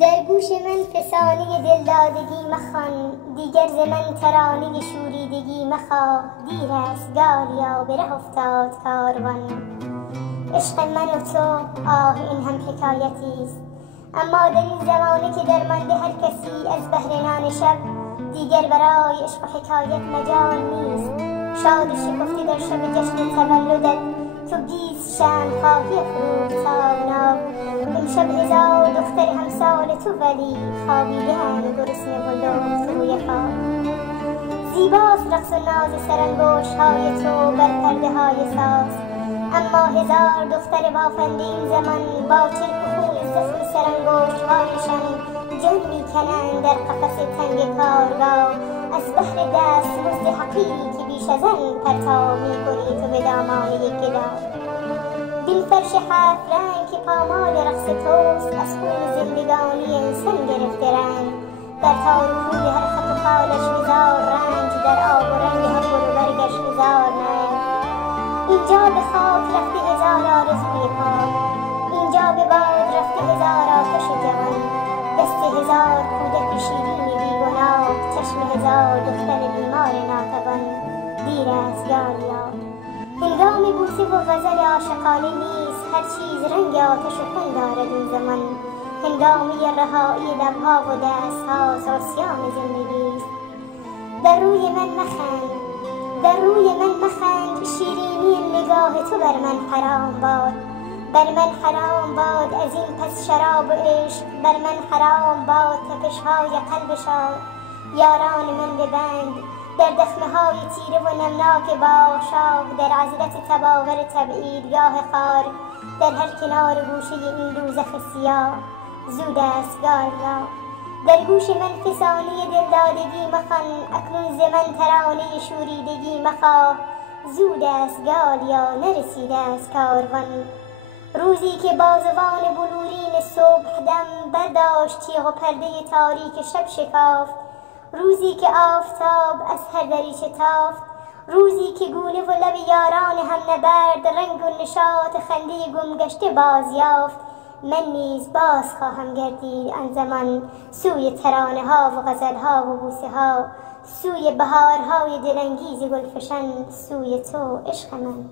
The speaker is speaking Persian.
در گوش من فسانه دلدادگی مخوان، دیگر ز من ترانه شوریدگی مخواه. دیر است گالیا به ره افتاد کاروان، عشق من و تو آه این هم حکایتی است. اما در این زمانه که درمانده هر کسی از بهر نان شب، دیگر برای عشق و حکایت مجال نیست. شاد و شکفته در شب جشن تولدت تو 20 شمع خواهی افروخت تابناک. امشب هزار دختر همسال تو ولی خوابیده‌اند گرسنه و لخت روی خواب. زیباست رقص و ناز سرانگشت‌های تو بر پرده‌های ساز، اما هزار دختر بافنده این زمان با چرک و خوی زخم سرانگشت‌هایشان جان می‌کنند در قفس تنگ کارگاه. از بهر دستمزد حقیری که بیش از آن پرتاب می‌کنی تو به دامان یک گدا. بین فرش 7 رنگ که پامال رقص توست، از خون زندگانی انسان گرفته رنگ. در تار و پود هر خط و خالش هزار رنج، در آب و رنگ هر گل و برگش هزار رنگ. اینجا به خاک رفته هزار آرزوی پاک، اینجا به باد رفته هزار آتش جوان. دست هزار کودک شیرین بیگناه، چشم هزار دختر بیمار ناتوان. دیر است گالیا، هنگام بوسه و غزل عاشقانه نیست. هر چیز رنگ آتش و خون دارد این زمان. هنگامی رهایی لبها و دستها سرسیان زندگی است. در روی من مخند، در روی من مخند، شیرینی نگاه تو بر من حرام باد. بر من حرام باد از این پس شراب و عشق، بر من حرام باد تپش‌های قلبشان. یاران من ببند در دخمه‌های تیره و نمناک باغشاه، در عزلت تباور تبعیدگاه خار، در هر کنار گوشه این دوزخ سیاه. زود است گالیا، در گوش من فسانه دلدادگی مخوان، اکنون ز من ترانه شوریدگی مخواه. زود است گالیا نرسیده است کاروان، روزی که بازوان بلورین صبح دم برداشت تیغ و پرده تاریک شب شکافت. روزی که آفتاب از هر دریچه تافت، روزی که گونه و لب یاران هم نبرد رنگ و نشاط خنده گمگشته باز یافت. من نیز باز خواهم گردید آن زمان سوی ترانه ها و غزل ها و بوسه ها، سوی بهارهای دلانگیز گلفشان، سوی تو عشق من.